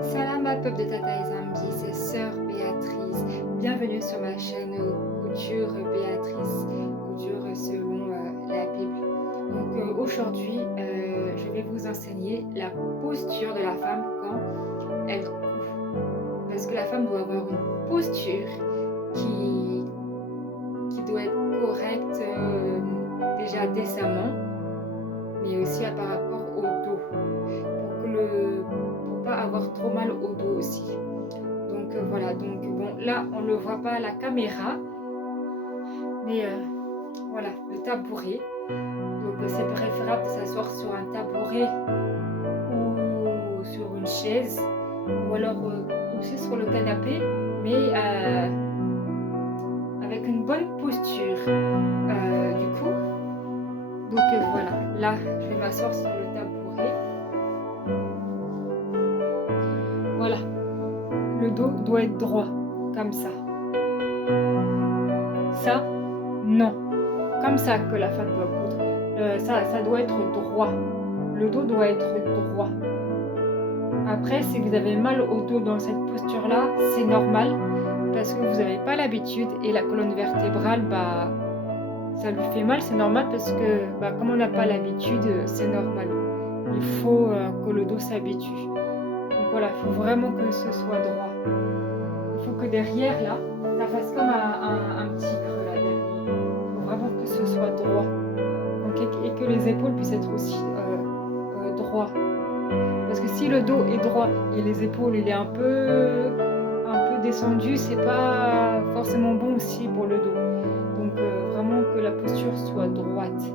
Salam à peuple de Tata et Zambi, c'est Sœur Béatrice. Bienvenue sur ma chaîne Couture Béatrice, couture selon la Bible. Donc aujourd'hui, je vais vous enseigner la posture de la femme quand elle coud. Parce que la femme doit avoir une posture qui doit être correcte déjà décemment, mais aussi par rapport au dos. Pour pas avoir trop mal au dos aussi. Donc voilà, donc bon, là on ne le voit pas à la caméra, mais voilà, le tabouret. Donc c'est préférable de s'asseoir sur un tabouret ou sur une chaise, ou alors aussi sur le canapé, mais avec une bonne posture du coup. Donc voilà, là je vais m'asseoir sur le tabouret. Voilà, le dos doit être droit, comme ça. Ça, non. Comme ça que la femme doit coudre. Ça doit être droit. Le dos doit être droit. Après, si vous avez mal au dos dans cette posture-là, c'est normal, parce que vous n'avez pas l'habitude, et la colonne vertébrale, ça lui fait mal, c'est normal, parce que comme on n'a pas l'habitude, c'est normal. Il faut que le dos s'habitue. Donc voilà, il faut vraiment que ce soit droit. Il faut que derrière, là, ça fasse comme un petit creux là derrière. Il faut vraiment que ce soit droit. Donc, et que les épaules puissent être aussi droits. Parce que si le dos est droit et les épaules il est un peu descendu, c'est pas forcément bon aussi pour le dos. Donc vraiment que la posture soit droite.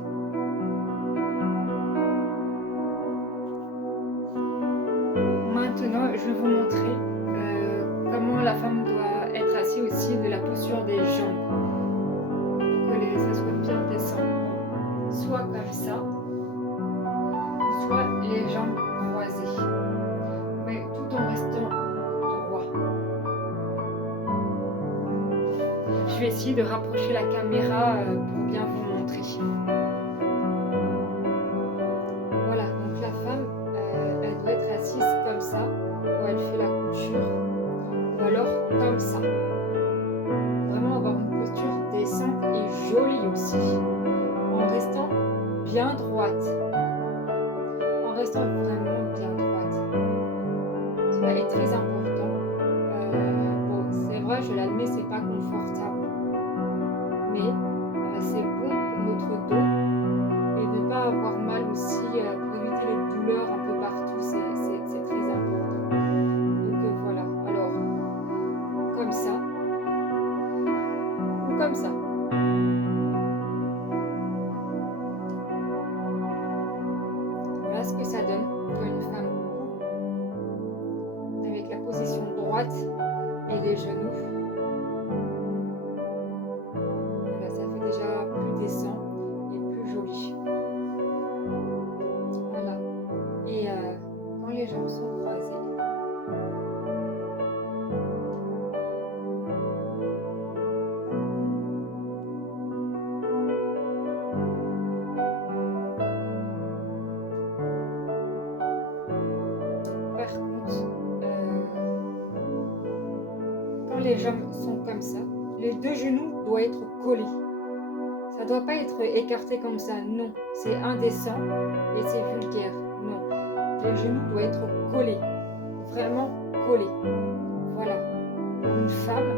Maintenant, je vais vous montrer comment la femme doit être assise aussi, de la posture des jambes, pour que ça soit bien descendu. Soit comme ça, soit les jambes croisées, mais tout en restant droit. Je vais essayer de rapprocher la caméra pour bien vous montrer. centré. Voilà, donc la femme, elle doit être assise comme ça, où elle fait la couture, ou alors comme ça. Vraiment avoir une posture décente et jolie aussi, en restant bien droite, en restant vraiment bien droite. Cela est très important. Bon, c'est vrai, je l'admets, c'est pas confortable, mais c'est bon pour notre dos et ne pas avoir mal aussi pour éviter les douleurs un peu partout, c'est très important. Donc voilà, alors comme ça ou comme ça. Voilà ce que ça donne quand une femme avec la position droite et les genoux. Voilà, ça fait déjà plus décent et plus joli. Voilà. Et quand les jambes sont croisées, par contre, quand les jambes sont comme ça, les deux genoux doivent être collés. Ça ne doit pas être écarté comme ça, non. C'est indécent et c'est vulgaire, non. Les genoux doivent être collés, vraiment collés. Voilà. Pour une femme,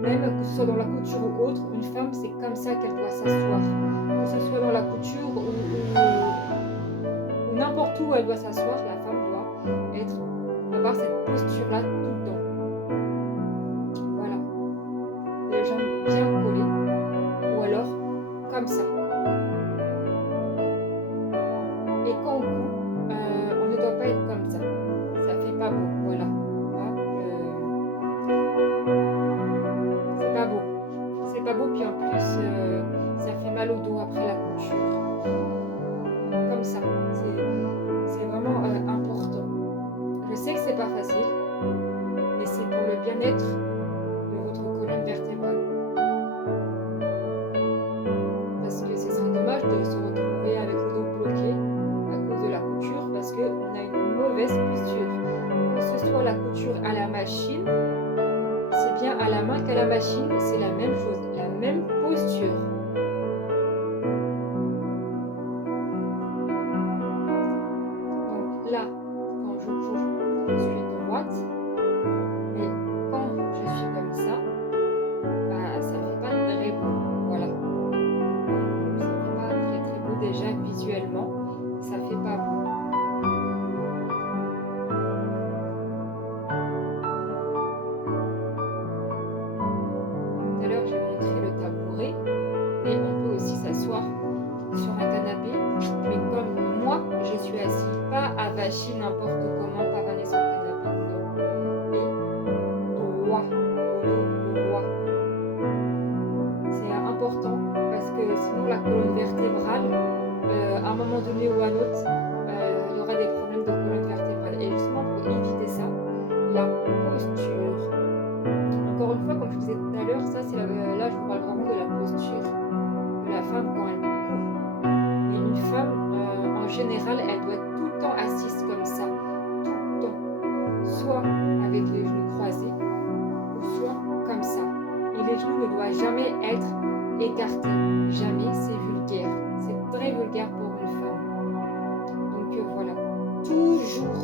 même que ce soit dans la couture ou autre, une femme, c'est comme ça qu'elle doit s'asseoir. Que ce soit dans la couture ou n'importe où elle doit s'asseoir, la femme doit avoir cette posture-là tout le temps. Voilà. Les jambes bien collées, ou alors comme ça. Et quand on coupe, on ne doit pas être comme ça. Ça fait pas beau, voilà. C'est pas beau. C'est pas beau, puis en plus, ça fait mal au dos après la couture. Comme ça. C'est vraiment important. Je sais que c'est pas facile, mais c'est pour le bien-être de votre colonne vertébrale. Parce que ce serait dommage de se retrouver avec le dos bloqué à cause de la couture, parce qu'on a une mauvaise posture. Que ce soit la couture à la machine, c'est bien à la main qu'à la machine, c'est la même chose, la même posture. Donc là, quand je couds, je suis droite, mais quand je suis comme ça, ça fait pas très beau, voilà. Ça fait pas très très beau déjà visuellement, ça fait pas beau. Tout à l'heure j'ai montré le tabouret, mais on peut aussi s'asseoir sur un canapé, mais comme moi je suis assise, pas avachi n'importe comment, pavané sur le canapé, non. Et droit, droit. C'est important parce que sinon la colonne vertébrale, à un moment donné ou à un autre, il y aura des problèmes de colonne vertébrale. Et justement pour éviter ça, la posture. Encore une fois, comme je disais tout à l'heure, ça c'est là je vous parle vraiment de la posture de la femme quand elle court. Et une femme, en général, elle doit être tout le temps assise comme ça, tout le temps, soit avec les genoux croisés, ou soit comme ça. Et les genoux ne doivent jamais être écartés, jamais, c'est vulgaire. C'est très vulgaire pour une femme. Donc voilà, toujours,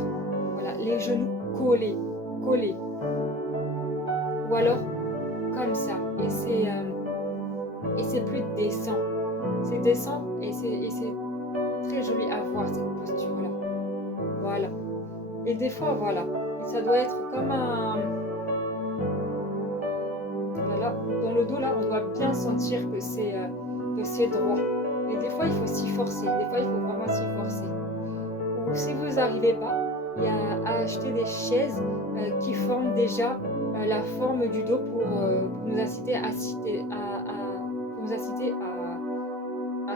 voilà, les genoux collés, collés. Ou alors comme ça. Et c'est plus décent. C'est décent et c'est très joli à voir cette posture-là. Voilà. Et des fois, voilà. Et ça doit être comme un... Voilà, dans le dos, là, on doit bien sentir que c'est droit. Et des fois, il faut s'y forcer. Des fois, il faut vraiment s'y forcer. Ou si vous n'arrivez pas, il y a à acheter des chaises qui forment déjà la forme du dos pour nous inciter à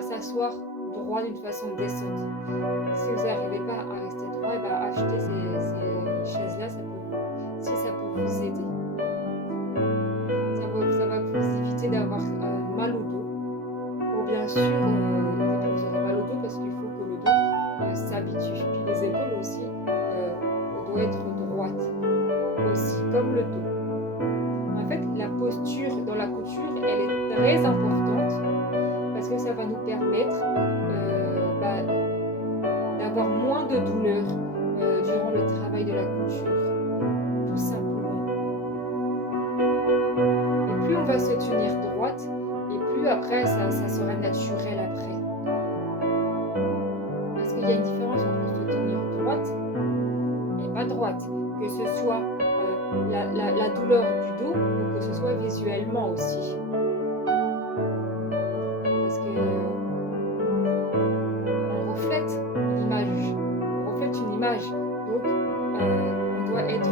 s'asseoir droit d'une façon décente. Si vous n'arrivez pas à rester droit, achetez ces chaises-là, si ça peut vous aider. Ça va vous éviter d'avoir mal au dos. Ou bien bien sûr, au début, vous aurez mal au dos parce qu'il faut que le dos s'habitue. Puis les épaules aussi doivent être droites, aussi comme le dos. En fait, la posture dans la couture, elle est très importante parce que ça va nous permettre d'avoir moins de douleur durant le travail de la couture, tout simplement. Et plus on va se tenir droite, et plus après, ça sera naturel après. Parce qu'il y a une différence entre se tenir droite et pas droite. Que ce soit la douleur du dos ou que ce soit visuellement aussi. Parce que on reflète l'image. On reflète une image. Donc, on doit être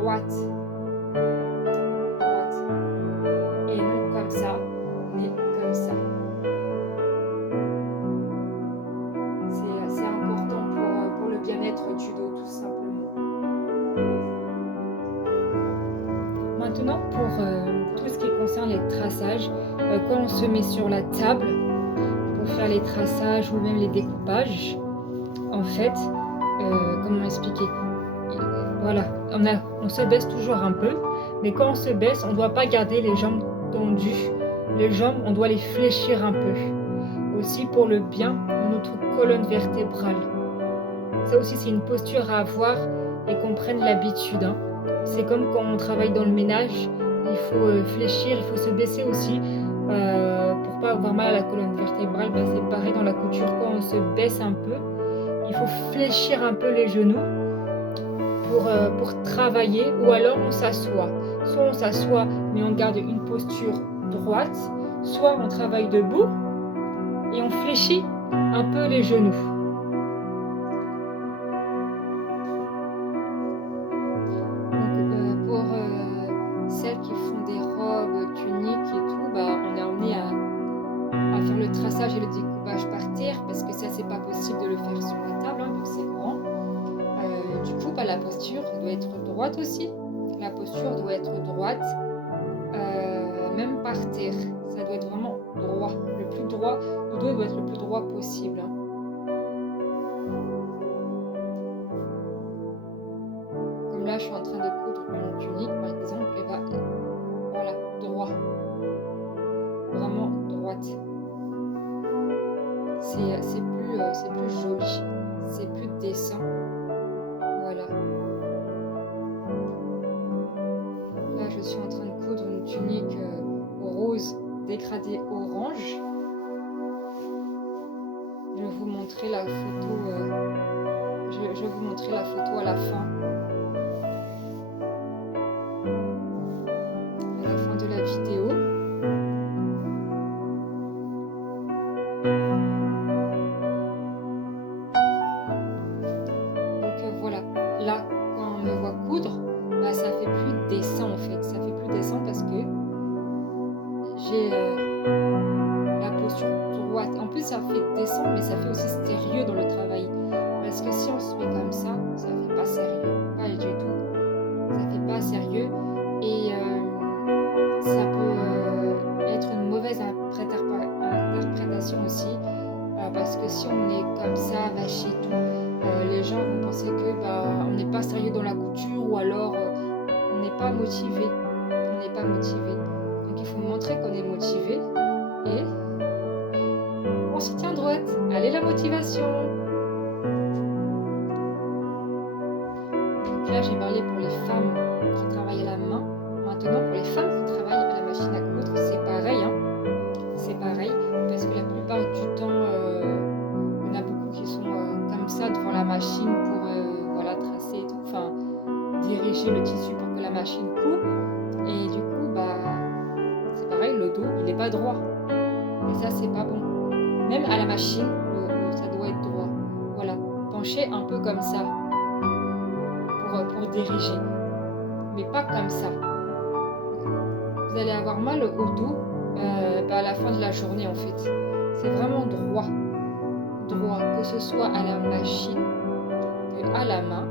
droite. Droite. Et non comme ça, mais comme ça. C'est important pour le bien-être du dos, tout simplement. Maintenant, pour tout ce qui concerne les traçages, quand on se met sur la table pour faire les traçages ou même les découpages, en fait, comment expliquer? Voilà, on se baisse toujours un peu, mais quand on se baisse, on ne doit pas garder les jambes tendues. Les jambes, on doit les fléchir un peu. Aussi pour le bien de notre colonne vertébrale. Ça aussi, c'est une posture à avoir et qu'on prenne l'habitude. Hein. C'est comme quand on travaille dans le ménage, il faut fléchir, il faut se baisser aussi pour pas avoir mal à la colonne vertébrale. Ben, c'est pareil dans la couture, quand on se baisse un peu, il faut fléchir un peu les genoux pour travailler, ou alors on s'assoit. Soit on s'assoit mais on garde une posture droite, soit on travaille debout et on fléchit un peu les genoux. Donc pour celles qui font des robes, tuniques et tout, bah, on est amené à faire le traçage et le découpage par terre parce que ça c'est pas possible de le faire sur la table hein, vu que c'est grand. Du coup bah, la posture doit être droite aussi. La posture doit être droite, même par terre. Ça doit être vraiment droit, le plus droit. Le dos doit être le plus droit possible. Hein. Comme là, je suis en train de coudre une tunique, par exemple, et bah, voilà, droit. Vraiment droite. C'est plus joli, c'est plus décent. Voilà. Là, je suis en train de coudre une tunique rose dégradée orange. Je vais vous montrer la photo. Je vais vous montrer la photo à la fin. À la fin de la vidéo. Donc voilà. Là, quand on me voit coudre, bah, ça fait plus décent en fait. Ça fait plus décent parce que j'ai la posture droite. En plus, ça fait décent, mais ça fait aussi sérieux dans le travail. Parce que si on se met comme ça fait pas sérieux. Pas du tout. Ça fait pas sérieux. Et ça peut être une mauvaise interprétation aussi. Parce que si on est comme ça, vaché et tout, les gens vont penser que on n'est pas sérieux dans la couture ou alors on n'est pas motivé. On n'est pas motivé. Donc il faut montrer qu'on est motivé et on se tient droite. Allez la motivation. Donc là j'ai parlé pour les femmes qui travaillent à la main. Maintenant pour les femmes qui travaillent à la machine à coudre, c'est pareil. Hein. C'est pareil parce que la plupart du temps, il y en a beaucoup qui sont comme ça devant la machine pour voilà, tracer et tout, enfin diriger le tissu pour que la machine coud. Et du coup, bah, c'est pareil, le dos, il n'est pas droit. Et ça, c'est pas bon. Même à la machine, ça doit être droit. Voilà, pencher un peu comme ça pour diriger, mais pas comme ça. Vous allez avoir mal au dos à la fin de la journée en fait. C'est vraiment droit, que ce soit à la machine que à la main.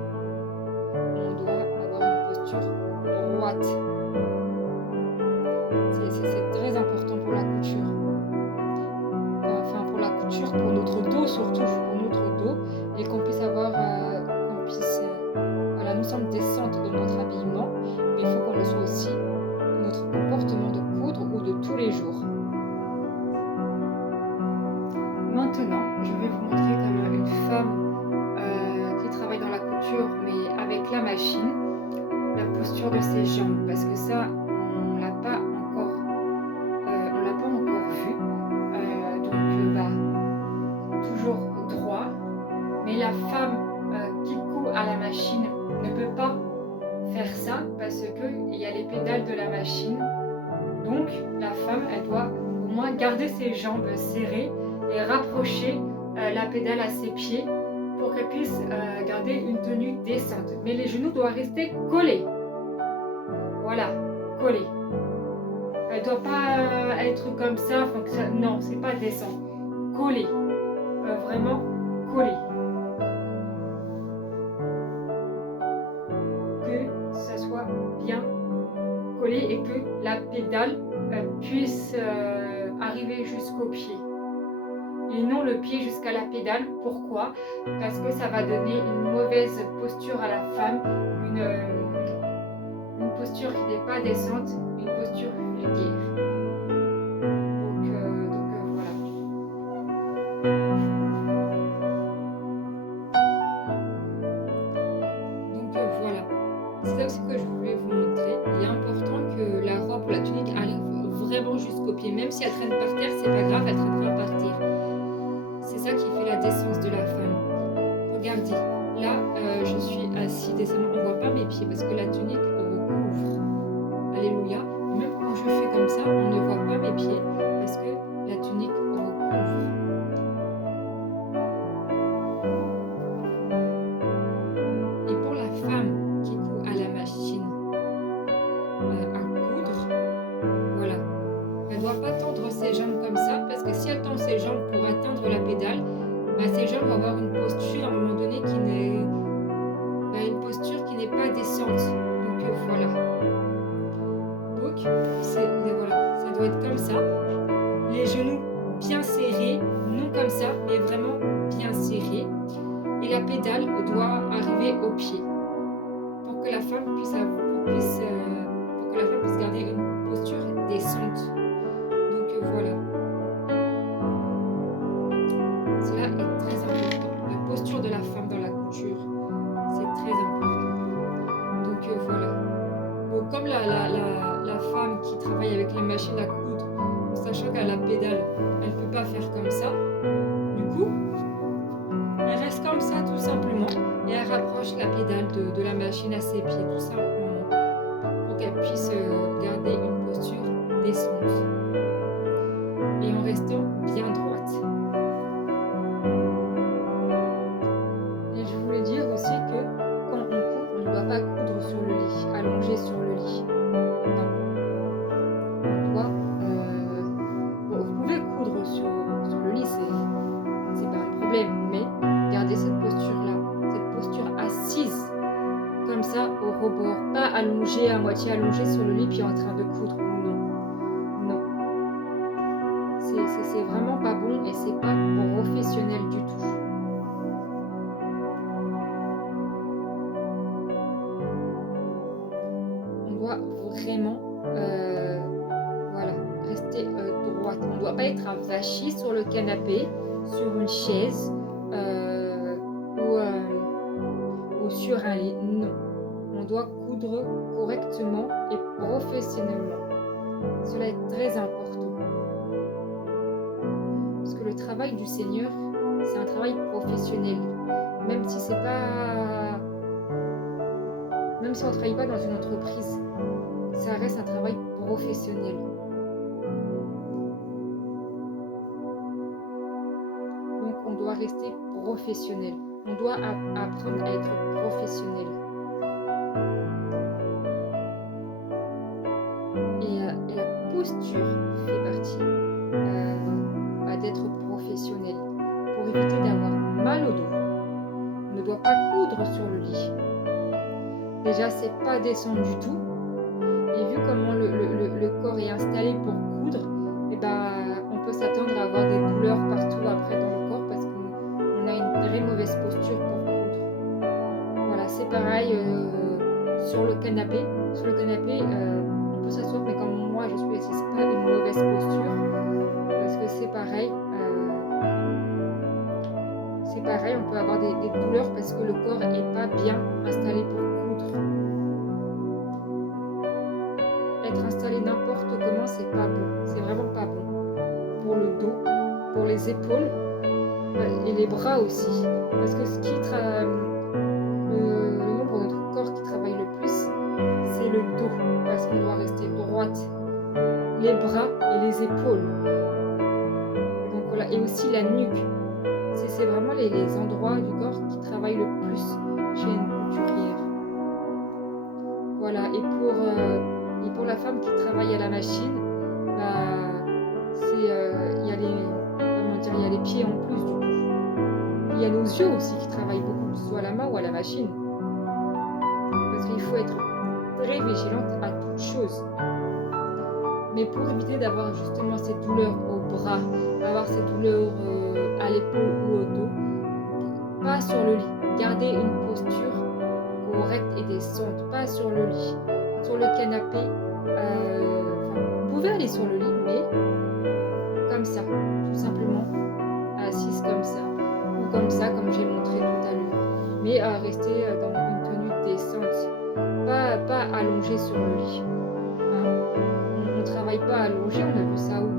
On doit avoir une posture droite. C'est très important pour la couture. les jours. Maintenant, je vais vous montrer comme une femme qui travaille dans la couture, mais avec la machine, la posture de ses jambes, parce que ça, on l'a pas encore vu. Toujours droit, mais la femme qui coud à la machine ne peut pas faire ça parce qu'il y a les pédales de la machine. Donc la femme, elle doit au moins garder ses jambes serrées et rapprocher la pédale à ses pieds pour qu'elle puisse garder une tenue décente. Mais les genoux doivent rester collés. Voilà, collés. Elle ne doit pas être comme ça, non, c'est pas décent. Collés. Vraiment collés. Que ça soit bien collé et que la pédale puisse arriver jusqu'au pied. Et non le pied jusqu'à la pédale. Pourquoi? Parce que ça va donner une mauvaise posture à la femme, une posture qui n'est pas décente, une posture vulgaire. Donc voilà. Voilà. C'est ça aussi que je voulais vous montrer. Il est important que la robe ou la tunique arrive vraiment jusqu'au pied. Même si elle traîne par terre, c'est pas grave, elle traînera par terre. C'est ça qui fait la décence de la femme. Regardez, là, je suis assise décemment. On ne voit pas mes pieds parce que la tunique recouvre. Alléluia. Même quand je fais comme ça, on ne voit pas mes pieds parce que la tunique recouvre. Et pour la femme qui coud à la machine à coudre, voilà. Elle ne doit pas tendre ses jambes comme ça parce que si elle tend ses jambes pour atteindre la pédale, ses jambes vont avoir une posture à un moment donné qui n'est pas décente. Donc voilà. Donc voilà, ça doit être comme ça. Les genoux bien serrés, non comme ça, mais vraiment bien serrés. Et la pédale doit arriver au pied pour que la femme puisse garder une posture décente. Donc voilà. Cela est très important. La posture de la femme dans la couture, c'est très important. Donc voilà. Bon, comme la femme qui travaille avec la machine à coudre, en sachant qu'à la pédale, elle ne peut pas faire comme ça, du coup, elle reste comme ça tout simplement et elle rapproche la pédale de la machine à ses pieds tout simplement pour qu'elle puisse garder une posture décente et en restant bien droite. Et je voulais dire aussi que quand on coud, on ne doit pas coudre sur le lit, allongé sur le lit. Non. On doit. Vous pouvez coudre sur le lit, c'est pas un problème, mais gardez cette posture-là, cette posture assise, comme ça, au rebord, pas allongée, à moitié allongée sur le lit, puis en train de coudre. Non. C'est vraiment pas bon et c'est pas professionnel du tout. On doit vraiment rester droite. On ne doit pas être avachi sur le canapé, sur une chaise ou sur un lit. Non. On doit coudre correctement et professionnellement. Cela est très important. Parce que le travail du Seigneur, c'est un travail professionnel. Même si on ne travaille pas dans une entreprise, ça reste un travail professionnel. Donc on doit rester professionnel. On doit apprendre à être professionnel. Et la posture fait partie d'être professionnel. Pour éviter d'avoir mal au dos, on ne doit pas coudre sur le lit. Déjà, c'est pas décent du tout. Et vu comment le corps est installé pour coudre, on peut s'attendre à avoir des douleurs partout après dans le corps parce qu'on a une très mauvaise posture pour coudre. Voilà, c'est pareil sur le canapé. Sur le canapé, on peut s'asseoir, mais comme moi je suis assise, c'est pas une mauvaise posture. parce que le corps n'est pas bien installé pour coudre. Être installé n'importe comment, c'est pas bon, c'est vraiment pas bon. Pour le dos, pour les épaules et les bras aussi. Parce que le membre de notre corps qui travaille le plus, c'est le dos, parce qu'on doit rester droite. Les bras et les épaules. Et donc voilà, et aussi la nuque. C'est vraiment les endroits du corps qui travaillent le plus chez une couturière. Voilà, et pour la femme qui travaille à la machine, bah, il y a il y a les pieds en plus du coup. Il y a nos yeux aussi qui travaillent beaucoup, que ce soit à la main ou à la machine. Parce qu'il faut être très vigilante à toute chose. Mais pour éviter d'avoir justement ces douleurs au bras, d'avoir ces douleurs à l'épaule ou au dos, pas sur le lit. Gardez une posture correcte et décente, pas sur le lit. Sur le canapé, vous pouvez aller sur le lit, mais comme ça, tout simplement, assise comme ça, ou comme ça, comme j'ai montré tout à l'heure. Mais rester dans une tenue décente, pas allongé sur le lit. Hein. On ne travaille pas allongé, on a vu ça où?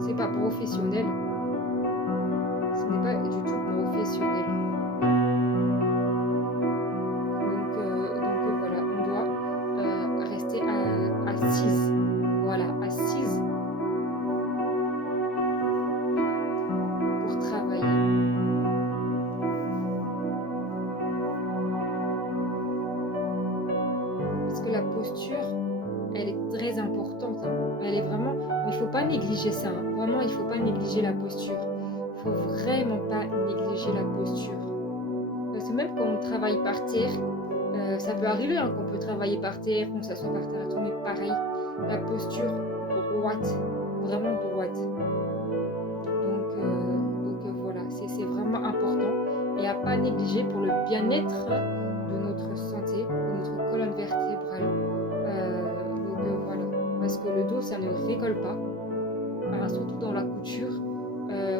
C'est pas professionnel. Ce n'est pas du tout professionnel. Donc voilà, on doit rester assise. Voilà, assise pour travailler. Parce que la posture, elle est très importante. Hein. Elle est vraiment. Il ne faut pas négliger ça. Hein. Vraiment, il ne faut pas négliger la posture. Il ne faut vraiment pas négliger la posture. Parce que même quand on travaille par terre, ça peut arriver hein, qu'on peut travailler par terre, qu'on s'assoit par terre et tout, mais pareil, la posture droite, vraiment droite. Donc voilà, c'est vraiment important et à pas négliger pour le bien-être de notre santé, de notre colonne vertébrale. Voilà, parce que le dos, ça ne rigole pas, hein, surtout dans la couture.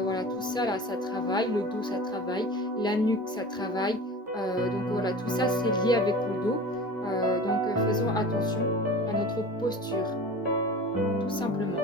Voilà, tout ça là, ça travaille, le dos, ça travaille, la nuque, ça travaille. Donc voilà, tout ça, c'est lié avec le dos. Donc faisons attention à notre posture, tout simplement.